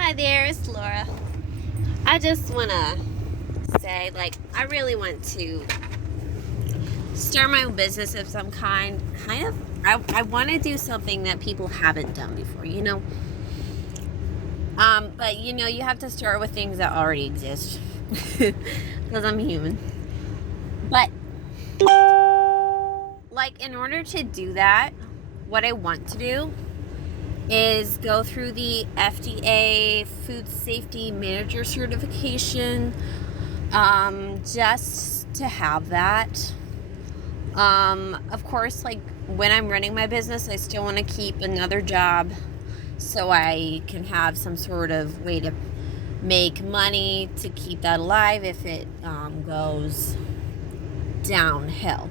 Hi there, it's Laura. I just want to say, I really want to start my own business of some kind. I want to do something that people haven't done before. But, you have to start with things that already exist. Because I'm human. But, in order to do that, what I want to do is go through the FDA Food Safety Manager certification, just to have that. Of course, when I'm running my business, I still want to keep another job so I can have some sort of way to make money to keep that alive if it goes downhill.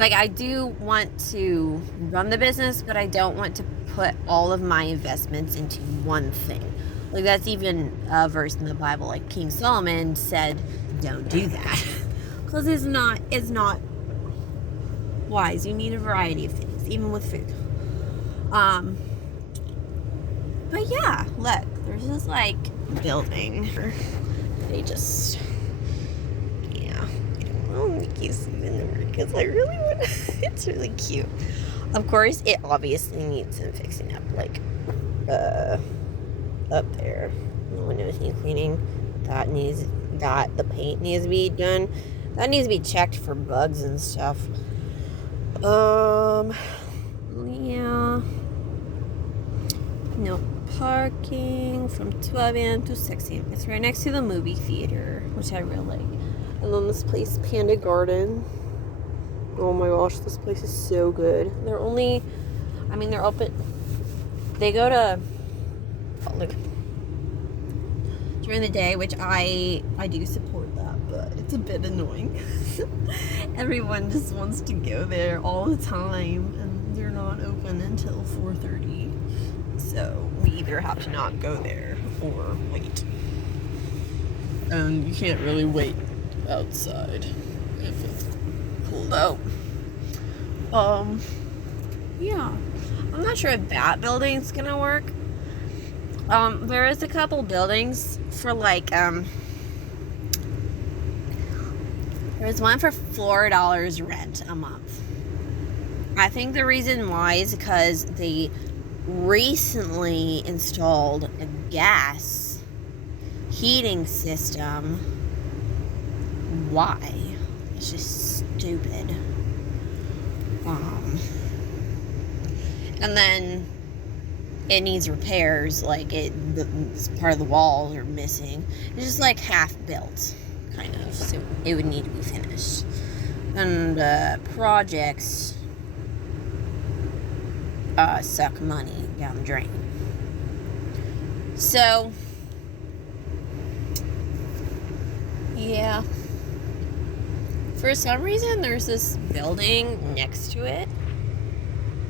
I do want to run the business, but I don't want to put all of my investments into one thing. That's even a verse in the Bible. King Solomon said, don't do that. Because it's not wise. You need a variety of things, even with food. But yeah, look, there's this building. They just, yeah. I don't make you see in there because I really want. It's really cute. Of course, it obviously needs some fixing up, up there. The windows need cleaning. The paint needs to be done. That needs to be checked for bugs and stuff. Yeah. No parking from 12 a.m. to 6 a.m. It's right next to the movie theater, which I really like. And then this place, Panda Garden. Oh my gosh, this place is so good. They're open. They go to, during the day, which I do support that, but it's a bit annoying. Everyone just wants to go there all the time, and they're not open until 4:30. So we either have to not go there or wait. And you can't really wait outside if it's cold out. Yeah. I'm not sure if that building's gonna work. There is a couple buildings for there's one for $4 rent a month. I think the reason why is because they recently installed a gas heating system. Why? It's just stupid. And then it needs repairs, this part of the walls are missing. It's just half built, kind of, so it would need to be finished. And projects suck money down the drain. So, yeah. For some reason, there's this building next to it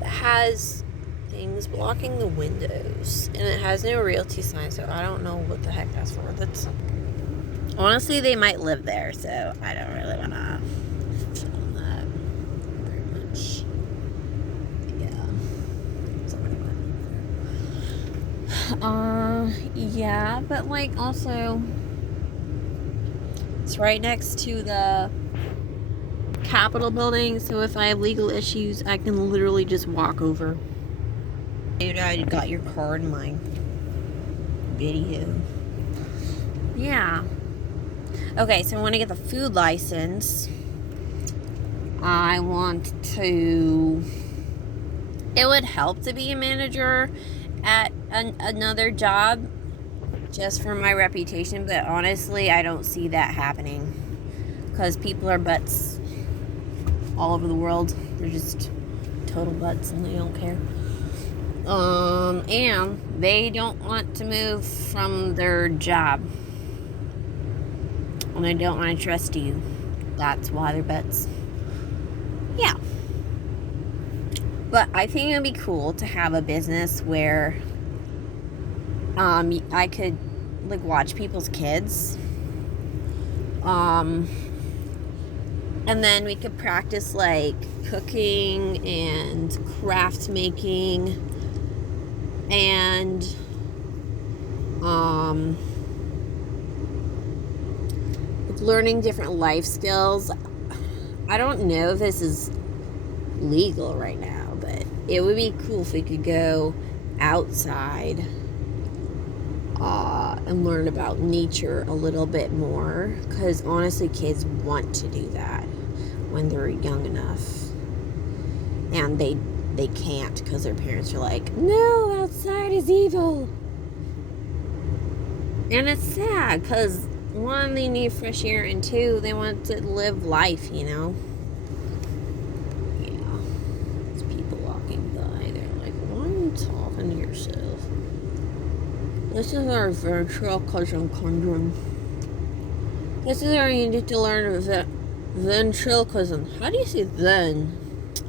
that has things blocking the windows, and it has no realty sign, so I don't know what the heck that's for. Honestly, they might live there, so I don't really want to film that very much. Yeah. Somebody might live there. Yeah, but also, it's right next to the Capitol building, so if I have legal issues, I can literally just walk over. Dude, I got your card in my video. Yeah. Okay, so I want to get the food license. I want to... It would help to be a manager at another job just for my reputation, but honestly, I don't see that happening because people are butts all over the world. They're just total butts and they don't care. And they don't want to move from their job. And they don't want to trust you. That's why they're butts. Yeah. But I think it'd be cool to have a business where I could watch people's kids. And then we could practice cooking and craft making and learning different life skills. I don't know if this is legal right now, but it would be cool if we could go outside and learn about nature a little bit more, because honestly kids want to do that when they're young enough, and they can't because their parents are like, no, outside is evil. And it's sad because one, they need fresh air, and two, they want to live life, you know. There's people walking by, they're like, why are you talking to yourself? This is our ventriloquism conundrum. This is where you need to learn ventriloquism. How do you say then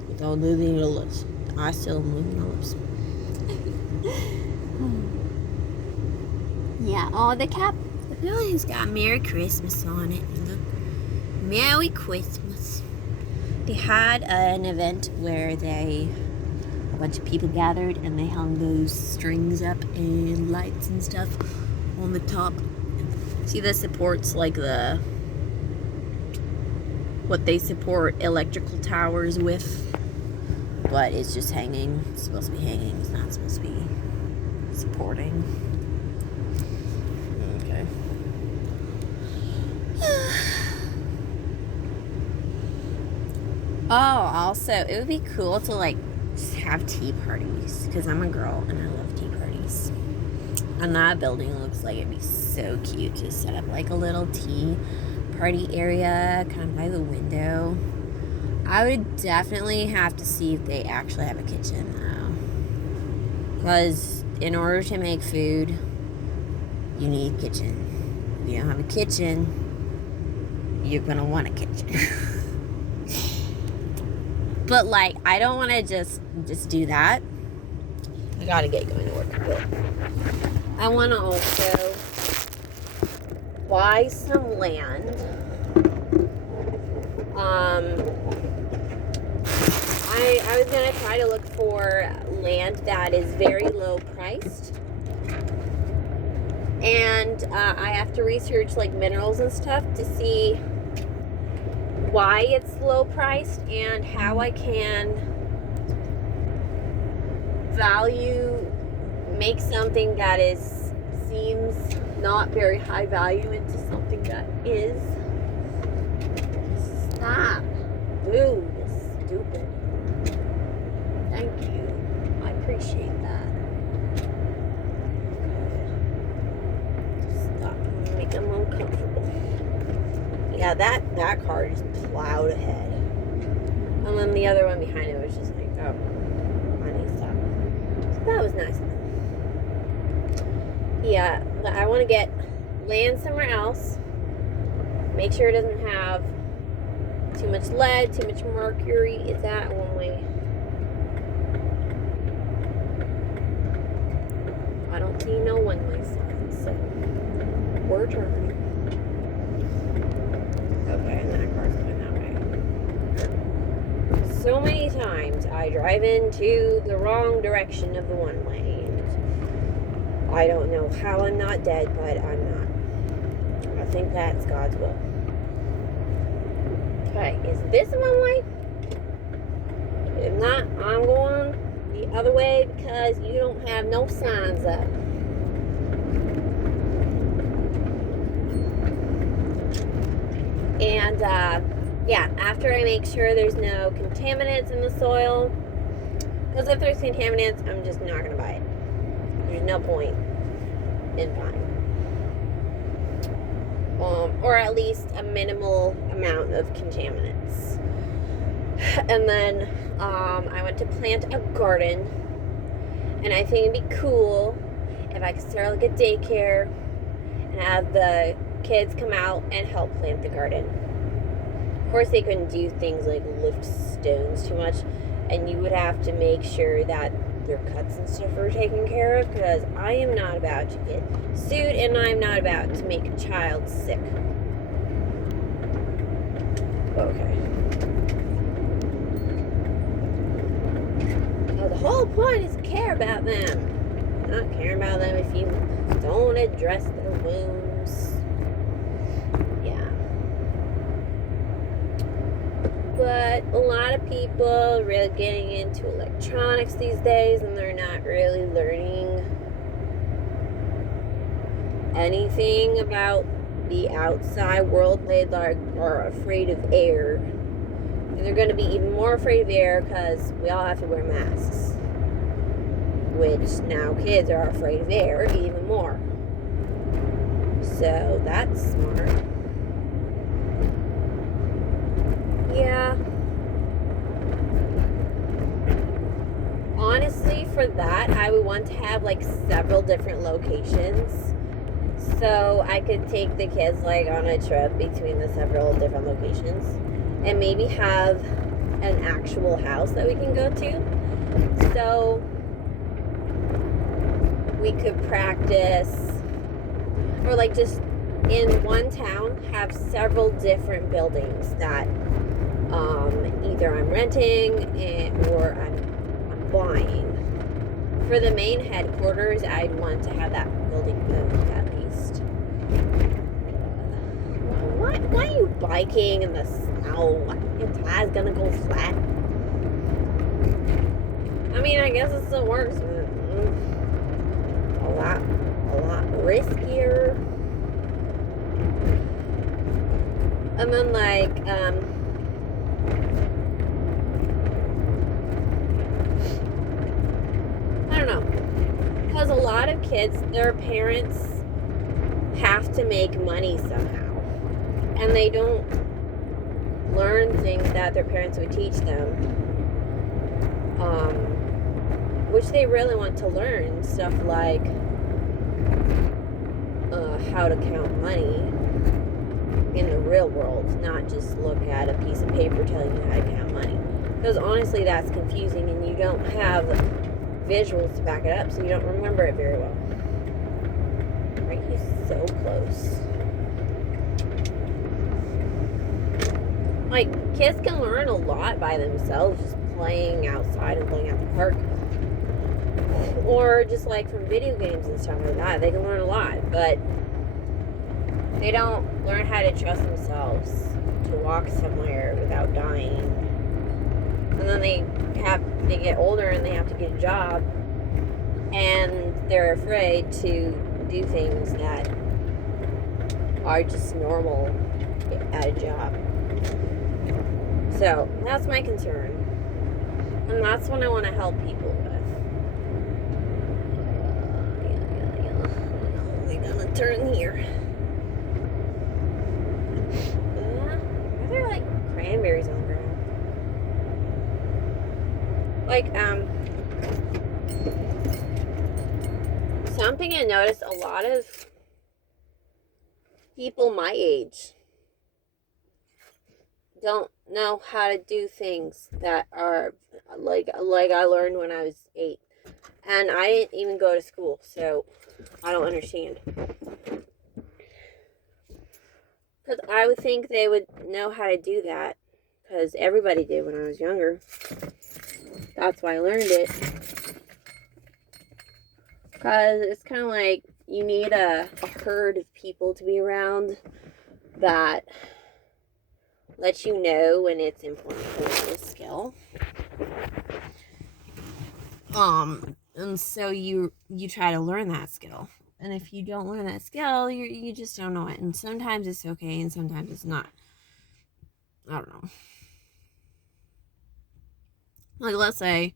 without moving your lips? I still move my lips. Yeah, oh, the cap. The building's got Merry Christmas on it. Look, Merry Christmas. They had an event where a bunch of people gathered and they hung those strings up and lights and stuff on the top. See, this supports like what they support electrical towers with, but it's just hanging. It's supposed to be hanging. It's not supposed to be supporting. Okay. Oh, also, it would be cool to like just have tea parties, because I'm a girl and I love tea parties. And that building looks like it'd be so cute to set up like a little tea party area kind of by the window. I would definitely have to see if they actually have a kitchen though, because in order to make food you need a kitchen. If you don't have a kitchen, you're gonna want a kitchen. But like, I don't want to just do that. I gotta get going to work. But I want to also buy some land. I was gonna try to look for land that is very low priced, and I have to research like minerals and stuff to see why it's low priced and how I can make something that seems not very high value into something that is. Stop. Boo, you're stupid. Thank you. I appreciate that. Stop. Make them uncomfortable. Yeah, that car just plowed ahead. And then the other one behind it was just like, oh, I need to stop. So that was nice. Yeah, I want to get land somewhere else. Make sure it doesn't have too much lead, too much mercury. Is that one way? I don't see no one-way signs, so we're turning. Okay, and that car's going that way. So many times I drive into the wrong direction of the one-way. I don't know how I'm not dead, but I'm not. I think that's God's will. Okay, is this the one-way? If not, I'm going the other way because you don't have no signs up. And yeah, after I make sure there's no contaminants in the soil, because if there's contaminants, I'm just not going to buy it. There's no point in buying. Or at least a minimal amount of contaminants. And then I went to plant a garden, and I think it'd be cool if I could start like a daycare and have the kids come out and help plant the garden. Of course, they couldn't do things like lift stones too much, and you would have to make sure that their cuts and stuff are taken care of, because I am not about to get sued, and I'm not about to make a child sick. Okay. Oh, the whole point is to care about them. not caring about them if you don't address their wounds. Yeah. But a lot of people are really getting into electronics these days, and they're not really learning anything about the outside world. They are afraid of air. And they're going to be even more afraid of air because we all have to wear masks. Which now kids are afraid of air even more. So that's smart. Yeah. Honestly, for that, I would want to have like several different locations. So I could take the kids like on a trip between the several different locations. And maybe have an actual house that we can go to. So we could practice, or like just in one town have several different buildings that either I'm renting or I'm buying. For the main headquarters, I'd want to have that building owned at least. Why are you biking in the snow? Your tire's gonna go flat. I mean, I guess it still works, but a lot riskier. And then like I don't know, because a lot of kids, their parents have to make money somehow, and they don't learn things that their parents would teach them, which they really want to learn. Stuff like how to count money in the real world, not just look at a piece of paper telling you how to count money, because honestly that's confusing and you don't have visuals to back it up, so you don't remember it very well. Right? He's so close. Like, kids can learn a lot by themselves just playing outside and playing at the park. Or just like from video games and stuff like that. They can learn a lot, but they don't learn how to trust themselves to walk somewhere without dying. And then they get older and they have to get a job, and they're afraid to do things that are just normal at a job. So that's my concern, and that's what I want to help people with. We're gonna turn here. Are there like cranberries on the ground? Like something I noticed, a lot of people my age don't know how to do things that are like I learned when I was 8. And I didn't even go to school, so I don't understand. Because I would think they would know how to do that, because everybody did when I was younger. That's why I learned it. Because it's kind of like you need a herd of people to be around that let you know when it's important to learn a skill. And so you try to learn that skill. And if you don't learn that skill, you just don't know it. And sometimes it's okay and sometimes it's not. I don't know. Like, let's say,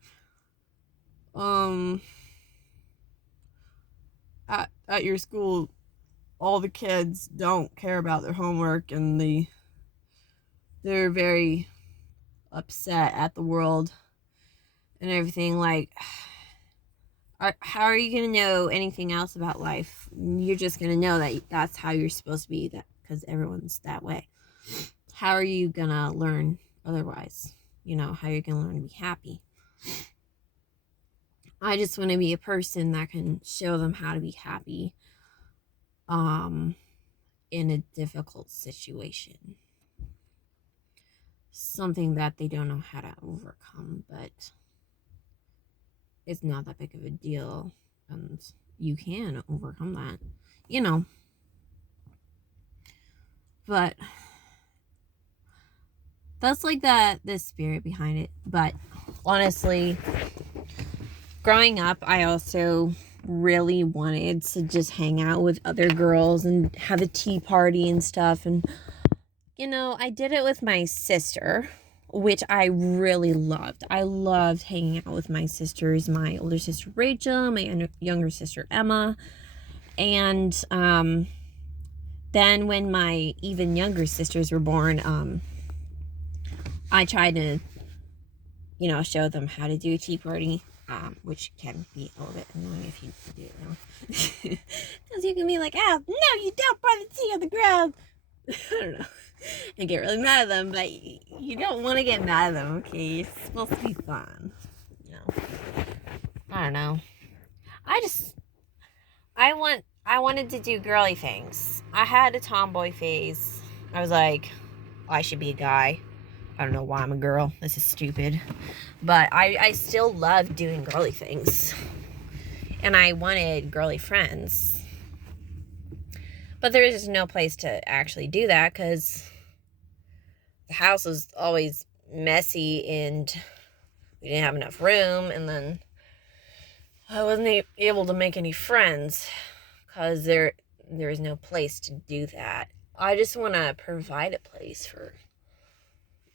at your school, all the kids don't care about their homework and they're very upset at the world and everything. Like, how are you going to know anything else about life? You're just going to know that that's how you're supposed to be, that because everyone's that way. How are you going to learn otherwise? You know, how you're going to learn to be happy. I just want to be a person that can show them how to be happy in a difficult situation. Something that they don't know how to overcome, but it's not that big of a deal And you can overcome that, you know. But that's like the spirit behind it. But honestly, growing up, I also really wanted to just hang out with other girls and have a tea party and stuff. And, you know, I did it with my sister, which I really loved. I loved hanging out with my sisters, my older sister Rachel, my younger sister Emma. And then when my even younger sisters were born, I tried to, you know, show them how to do a tea party. Which can be a little bit annoying if you do it now. Because you can be like, oh, no, you don't pour the tea on the ground. I don't know. And get really mad at them, but you don't want to get mad at them, okay? It's supposed to be fun. You know? I don't know. I wanted to do girly things. I had a tomboy phase. I was like, I should be a guy. I don't know why I'm a girl. This is stupid. But I still love doing girly things. And I wanted girly friends. But there is just no place to actually do that because the house was always messy and we didn't have enough room. And then I wasn't able to make any friends because there is no place to do that. I just want to provide a place for,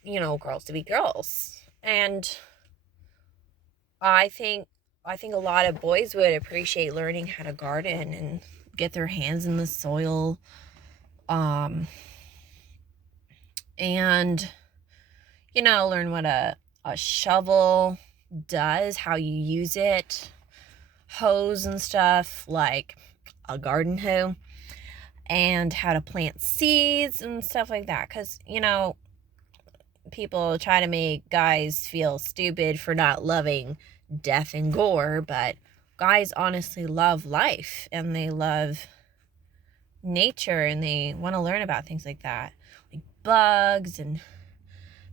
you know, girls to be girls. And I think a lot of boys would appreciate learning how to garden and get their hands in the soil. And, you know, learn what a shovel does, how you use it, hose and stuff, like a garden hoe, and how to plant seeds and stuff like that. Because, you know, people try to make guys feel stupid for not loving death and gore, but guys honestly love life and they love nature and they want to learn about things like that, like bugs and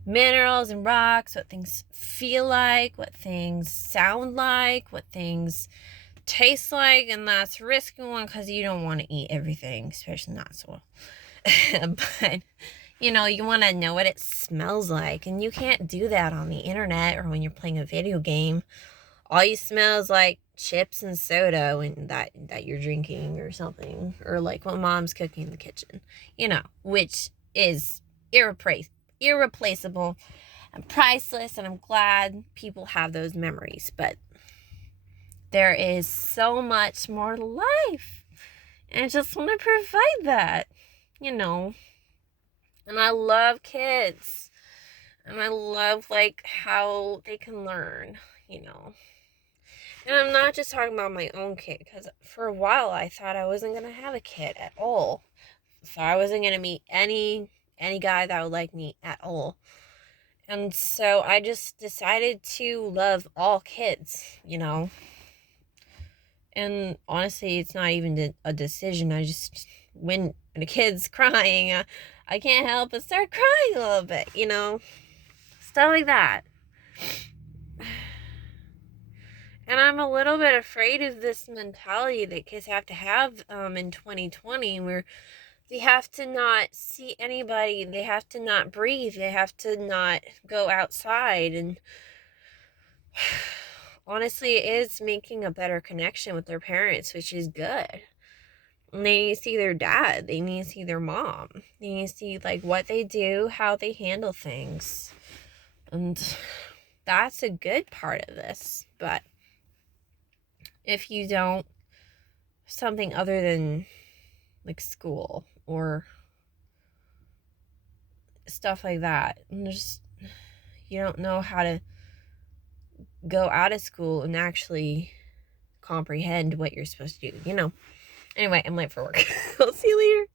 minerals and rocks, what things feel like, what things sound like, what things taste like. And that's a risky one because you don't want to eat everything, especially not soil. But you know, you want to know what it smells like, and you can't do that on the internet or when you're playing a video game. All you smell is like chips and soda when that you're drinking or something, or like what mom's cooking in the kitchen, you know, which is irreplaceable and priceless, and I'm glad people have those memories. But there is so much more to life, and I just want to provide that, you know. And I love kids. And I love, like, how they can learn, you know. And I'm not just talking about my own kid. Because for a while, I thought I wasn't going to have a kid at all. So I wasn't going to meet any guy that would like me at all. And so I just decided to love all kids, you know. And honestly, it's not even a decision. I just, when a kid's crying, I can't help but start crying a little bit, you know, stuff like that. And I'm a little bit afraid of this mentality that kids have to have in 2020, where they have to not see anybody, they have to not breathe, they have to not go outside. And honestly, it is making a better connection with their parents, which is good. And they need to see their dad. They need to see their mom. They need to see, like, what they do, how they handle things. And that's a good part of this. But if you don't, something other than, like, school or stuff like that, and just, you don't know how to go out of school and actually comprehend what you're supposed to do, you know. Anyway, I'm late for work. I'll see you later.